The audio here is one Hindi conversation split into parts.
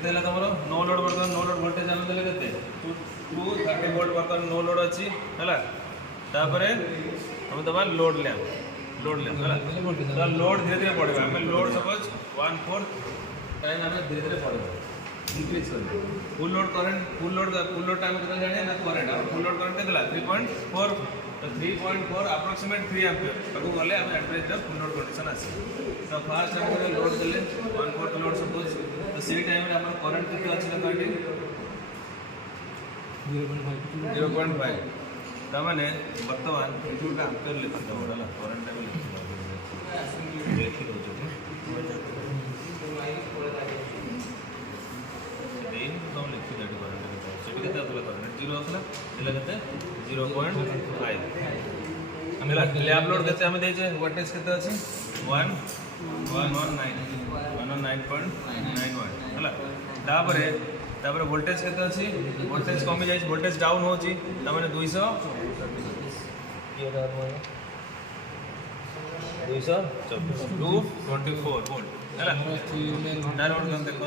केते तुम नो लोड बर्तमान नो लोड वोल्टेज आम देले केते 230 वोल्ट बर्तमान नो लोड अच्छी है तापर हम दबा लोड लैम्प है तो लोड धीरे धीरे बढ़ेगा आम लोड सपोज 1/4 टाइम आम धीरे धीरे बढ़ेगा इंक्रीज कर फुल लोड टाइम कितना जाने ना करंट और फुल लोड करंट केतला 3.4 तो 3.4 अप्रोक्सीमेट 3 एम्पियर ताको गले हम average the full load condition आसी तो फास्ट हम लोड देले 1/4 लोड सपोज तो सी टाइम रे हमर करंट कितना अछि ना काटी 0.5 तमाने वर्तमान इटूटा एम्पियर लिखत बडला करंट टाइम लिखि दो लैब लोड केते हमें देजे वोल्टेज केते अछि 119.91 हला तापरे वोल्टेज केते अछि वोल्टेज कमी जाय वोल्टेज डाउन होची तमाने 224 वोल्ट हला तार वोल्ट देखो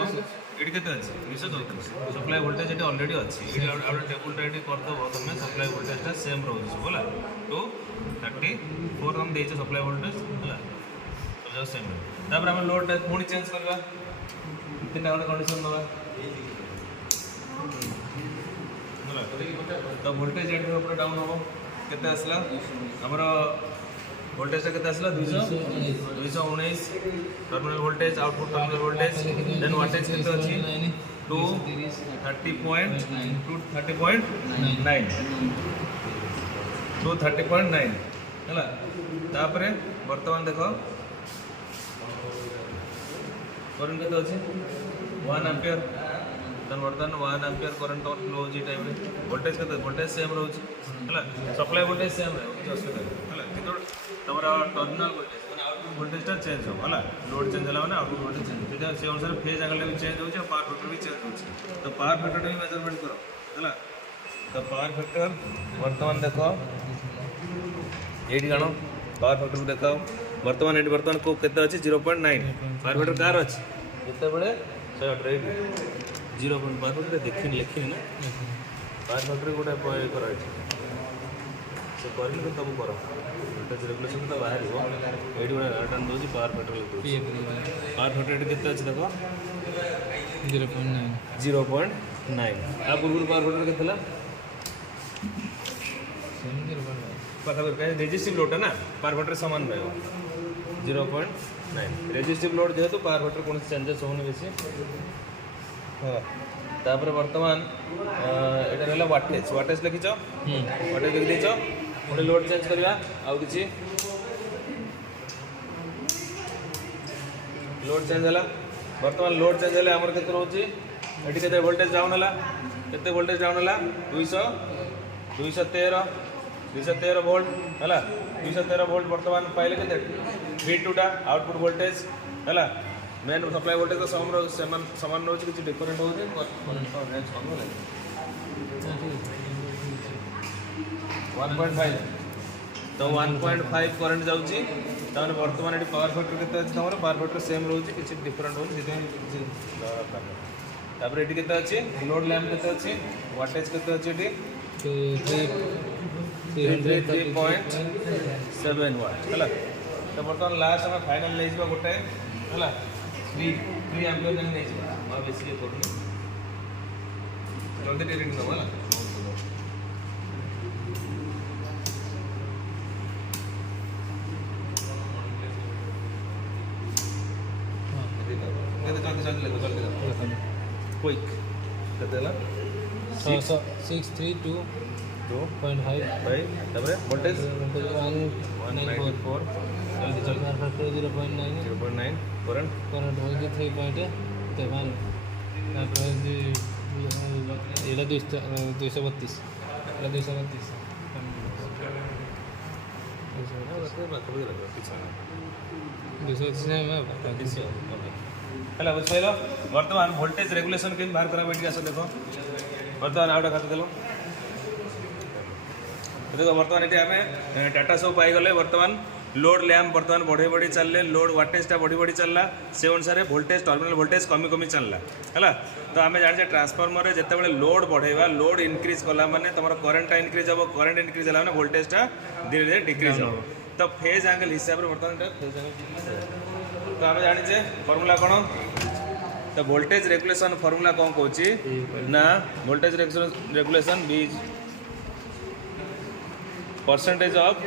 एटी केते अछि 234 सप्लाई वोल्टेज एटी ऑलरेडी अछि एटी आउट टेबल रे एटी कर दो तमे सप्लाई वोल्टेज ता सेम रहउछ बोला 234 हम देछ सप्लाई वोल्टेज हला तो जो सेम तापर हम लोड ता पुनी चेंज करबा तीनटा वाला कंडीशन दबा हला तो वोल्टेज एटी ऊपर डाउन हो केते असला हमरो वोल्टेज केते असला 219 terminal voltage output terminal voltage then voltage केते अछि 230.9 हला तापरे वर्तमान देखो करंट केते अछि 1 एम्पियर तन वर्तमान 1 एम्पियर करंट और फ्लो होजी टाइम रे वोल्टेज सेम रहउछ हला सप्लाई वोल्टेज सेम रहउछ हला कितो तमरा टर्मिनल वोल्टेज माने आउटपुट वोल्टेज ता चेंज हो हला लोड चेंज होला माने आउटपुट वोल्टेज चेंज हो से अनुसार फेज अगले भी चेंज होछ और पावर फैक्टर भी चेंज होछ तो पावर फैक्टर भी मेजरमेंट करो हला तो पावर फैक्टर वर्तमान देखो एडी गानो पावर फैक्टर देखो वर्तमान को केते अछि 0.9 पावर फैक्टर कार अछि जते बळे 118 0. पावर फैक्टर देखिन लिखिन ना पावर फैक्टर गोटा करा से करले तो तब करो वोल्टेज रेगुलेशन तो बाहर हो एडी बड़ा रिटर्न दोजी पावर फैक्टर लिखो पावर फैक्टर केते अछि देखो 0.9 आ पूर्व पावर फैक्टर केतला पता कर कहीं रेजिस्टिव लोड है ना पावर फैक्टर समान रहेगा 0.9 रेजिस्टिव लोड जेहेतु पावर फैक्टर कौन चेंजेस होने बेसी हां तापर वर्तमान एटा रहला वाटेज लिखिछ वाटेज लिखि देछ ओडे लोड चेंज करबा आ किछि लोड चेंज होला वर्तमान लोड चेंज होला हमर केते रहउची एटी केते वोल्टेज डाउन होला केते वोल्टेज डाउन होला 213 वोल्ट हला 213 वोल्ट वर्तमान पाइले केते V2 टा आउटपुट वोल्टेज हला मेन सप्लाई वोल्टेज तो समान रहउछ किछि डिफरेंट होउछ रेंज कम होला 1.5 तो 1.5 करंट जाउची ताने वर्तमान एटी पावर फैक्टर केते अछि हमर पावर फैक्टर सेम रहउछ किछि डिफरेंट होउछ जेते तापर एटी केते अछि लोड लैम्प केते अछि वोल्टेज केते अछि एटी 3.7 वाट हला तो वर्तमान लास्ट हम फाइनल ले जबा गोटे हला 3 एम्पियर जन ले जबा आ बेसी करनी जल्दी रीडिंग दो हला जल्दी क्विक केतेला 632 2.5 तापर वोल्टेज 194 जल्दी 0.9 करंट हो 3.7 तापर एला 232 हला बुझलो वर्तमान वोल्टेज रेगुलेशन के बाहर करा बैठ आस देखो वर्तमान आउटा खाते देलो देखो वर्तमान ये आम डाटा सब पाई गले वर्तमान लोड लैम्प बर्तमान बढ़ी बढ़ी चलले लोड वाटेजटा बढ़ी बढ़ी चलला से अनुसार वोल्टेज टर्मिनल वोल्टेज कमी कमी चलला है। तो आम जाने ट्रांसफॉर्मर में जिते लोड बढ़ेगा लोड इनक्रीज कला माने तुम करेन्टा इनक्रीज हम करेन्ट इनक्रीज है वोल्टेजटा धीरे धीरे डिक्रीज हो। तो फेज एंगल हिसाब से बर्तमान फेज एंगल तो आम जाने फर्मूला कौन तो वोल्टेज रेगुलेशन फर्मूला कौन कौन ना वोल्टेज रेगुलेशन बी परसेंटेज ऑफ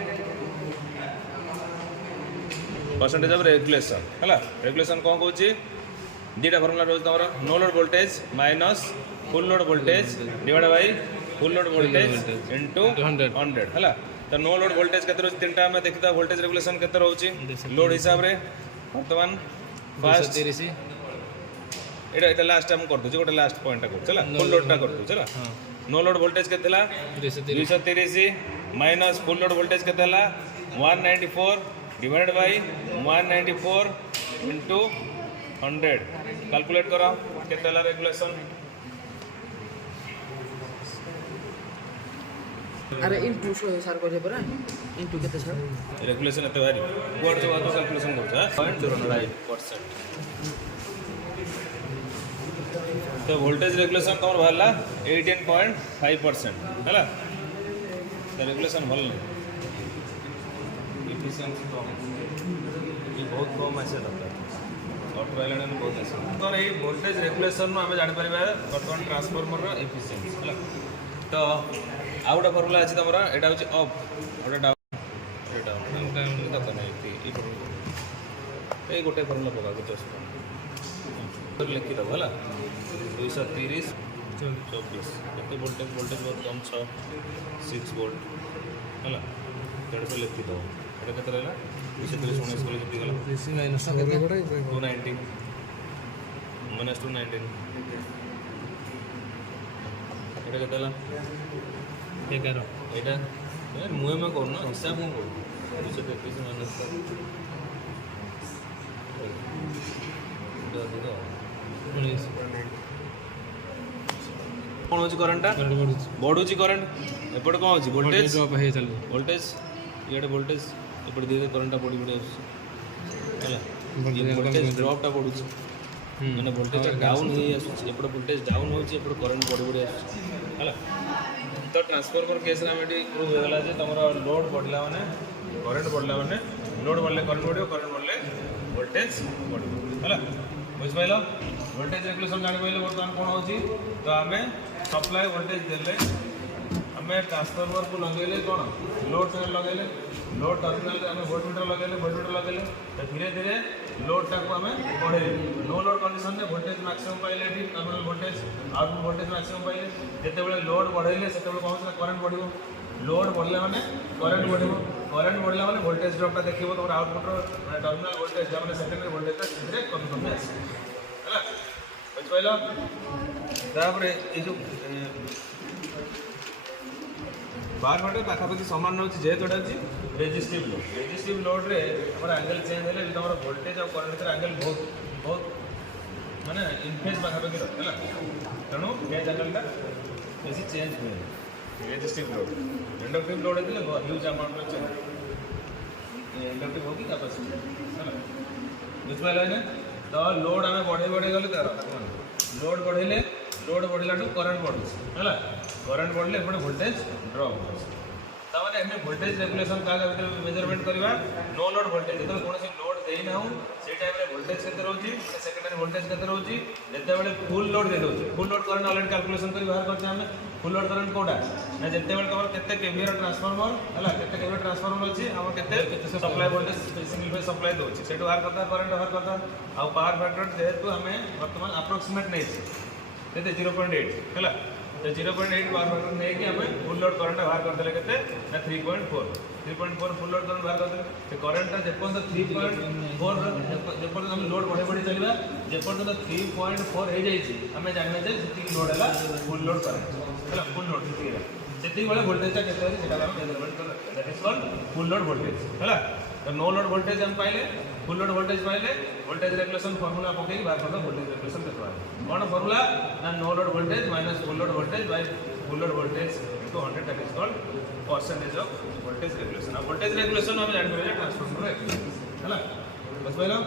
रेगुलेशन है। रेगुलेशन कौन कौन दीटा फर्मूला रोज तुम no load voltage minus full load voltage divide by full load voltage into 100 है। तो नो लोड वोल्टेज के तीन टाइम में देखता वोल्टेज रेगुलेशन के रोचे लोड हिसाब से बर्तमान फास्ट ये लास्ट टाइम कर दूँ गोटे लास्ट पॉइंट कर फुल लोडटा कर दूँ नो लोड वोल्टेज के 230 माइनस फुल लोड वोल्टेज के 194 डिवाइड बाय 194 इंटू 100 कैलकुलेट करो केते रेगुलेशन अरे इनटू सर को परा इनटू केते सर रेगुलेशन एते भारी कोड जो आतो कैलकुलेशन करछा 0.09%। तो वोल्टेज रेगुलेशन कौन बाहरला 18.5% है। तो रेगुलेशन भल नहीं इफिशिएंसी कम ये बहुत कम आसे दरकार ऑटो आइलैंड में बहुत आसे तो ये वोल्टेज रेगुलेशन में आम जापर बर्तमान ट्रांसफॉर्मर इफिशिएंसी है। तो आउ गोटे फर्मूला अच्छी तुम यहाँ हूँ अफ गोटे डाउन ये गोटे फर्मूला पका लिखिदेव है 230 24 ये वोल्टेज बहुत कम 6 वोल्ट है 150 लिखिदेव ये के 230 19 को लिखी गला 290 माइनस 219 ये के 11 यहाँ मुहे में कौन हिसाब कौन करूँ 233 माइनस कौन हो करेन्टा बढ़ुची करेन्ट एपटे कौन अच्छी वोल्टेज वोल्टेज ये वोल्टेज एपटे धीरे करेन्टा बढ़ी बढ़ी वोल्टेज ड्रॉपटा बढ़ुची मैंने वोल्टेज डाउन हो एपटे वोल्टेज डाउन हो करेन्ट बढ़ी बढ़ी है। तो ट्रांसफॉर्मर केस में प्रूव होगा तुम लोड बढ़ला मैंने करेन्ट बढ़ला मैंने लोड बढ़ले करेन्ट बढ़ करेन्ट बढ़ले वोल्टेज बढ़ है बुझिपाल वोल्टेज रेगुलेशन जानी पारे बर्तमान कौन हो तो आम सप्लाई वोल्टेज देले आम ट्रांसफॉर्मर को लगे कौन लोड से लगे लोड टर्मिनल आम वोल्टमीटर लगे तो धीरे धीरे लोडटा को आम बढ़े नो लोड कंडीशन में वोल्टेज मैक्सिमम पाइले terminal voltage output voltage maximum पाइले जिते लोड बढ़ेले से कौन करेन्ट बढ़ लोड बढ़ला माने करेन्ट बढ़ला माने वोल्टेज ड्रॉपटा देखिए तुम आउटपुट टर्मिनल वोल्टेज मैंने सेकेंडरी वोल्टेज धीरे कमी कमी आस बुझिपाल। तापर ये जो बार बाटे पाखापाखि सामान रोचे जेहेतु रेजिस्टिव लोड रे एंगल चेंज है तुम वोल्टेज और करेन्ट एंगल बहुत बहुत माने इनफेज पाखापाखि रहे तेणु फेज एंगलटा बेसी चेंज हुए रेजिस्टिव लोड इंडक्टिव लोड है ह्यूज अमाउंट चेंज इंडक्टिव होगी कैपेसिटी है बुझिपाल है। तो लोड आम बढ़े बढ़े गले तार लोड बढ़ेले लोड बढ़ला करेन्ट बढ़ुँ है करेन्ट बढ़ले एपटे वोल्टेज ड्रॉप होने आम वोल्टेज रेगुलेशन क्या मेजरमेंट करवा नो लोड वोल्टेज जो कौन लोड देना से टाइम वोल्टेज के रोचे सेकेंडरी वोल्टेज के रोचे जिते फुल लोड दे दूसरे full load current already calculation कर बाहर करते हैं फुल लोड करेन्ट कौटा ना जिते तुम के केवीआर ट्रांसफॉर्मर है के केवीआर ट्रांसफॉर्मर अच्छी आम के supply voltage single phase supply दूसरी से बाहर करता करेन्ट बाहर करता आ पावर फैक्टर जेहेतु आम बर्तमान अप्रोक्सीमेट नहीं 0.8 है तो 0.8 पावर फैक्टर नहीं कि आम फुल लोड करेन्ट बाहर करदे के 3.4 फुल लोड करेन्ट बाहर करदे करेन्टा जेपर्यंत 3.4 जेपर्यंत आम लोड बढ़े बढ़ी चलवा जेपर्यंत 3.4 हो जाए आम जानवे जे लोड है फुल लोड करेन्ट है फुल लोड से वोल्टेजटा के मेजरमेंट कर that is called full load voltage है। तो नो लोड वोल्टेज हम पाइले फुल लोड वोल्टेज पाइले वोल्टेज रेगुलेशन फॉर्मूला पकई बाहर कर वोल्टेज रेगुलेशन के कौन फॉर्मूला ना no load voltage minus full load voltage by full load voltage into 100 that is called percentage of voltage regulation. अब वोल्टेज रेगुलेशन में हम जान पाए ट्रांसफार्मर है, बस भाई ना।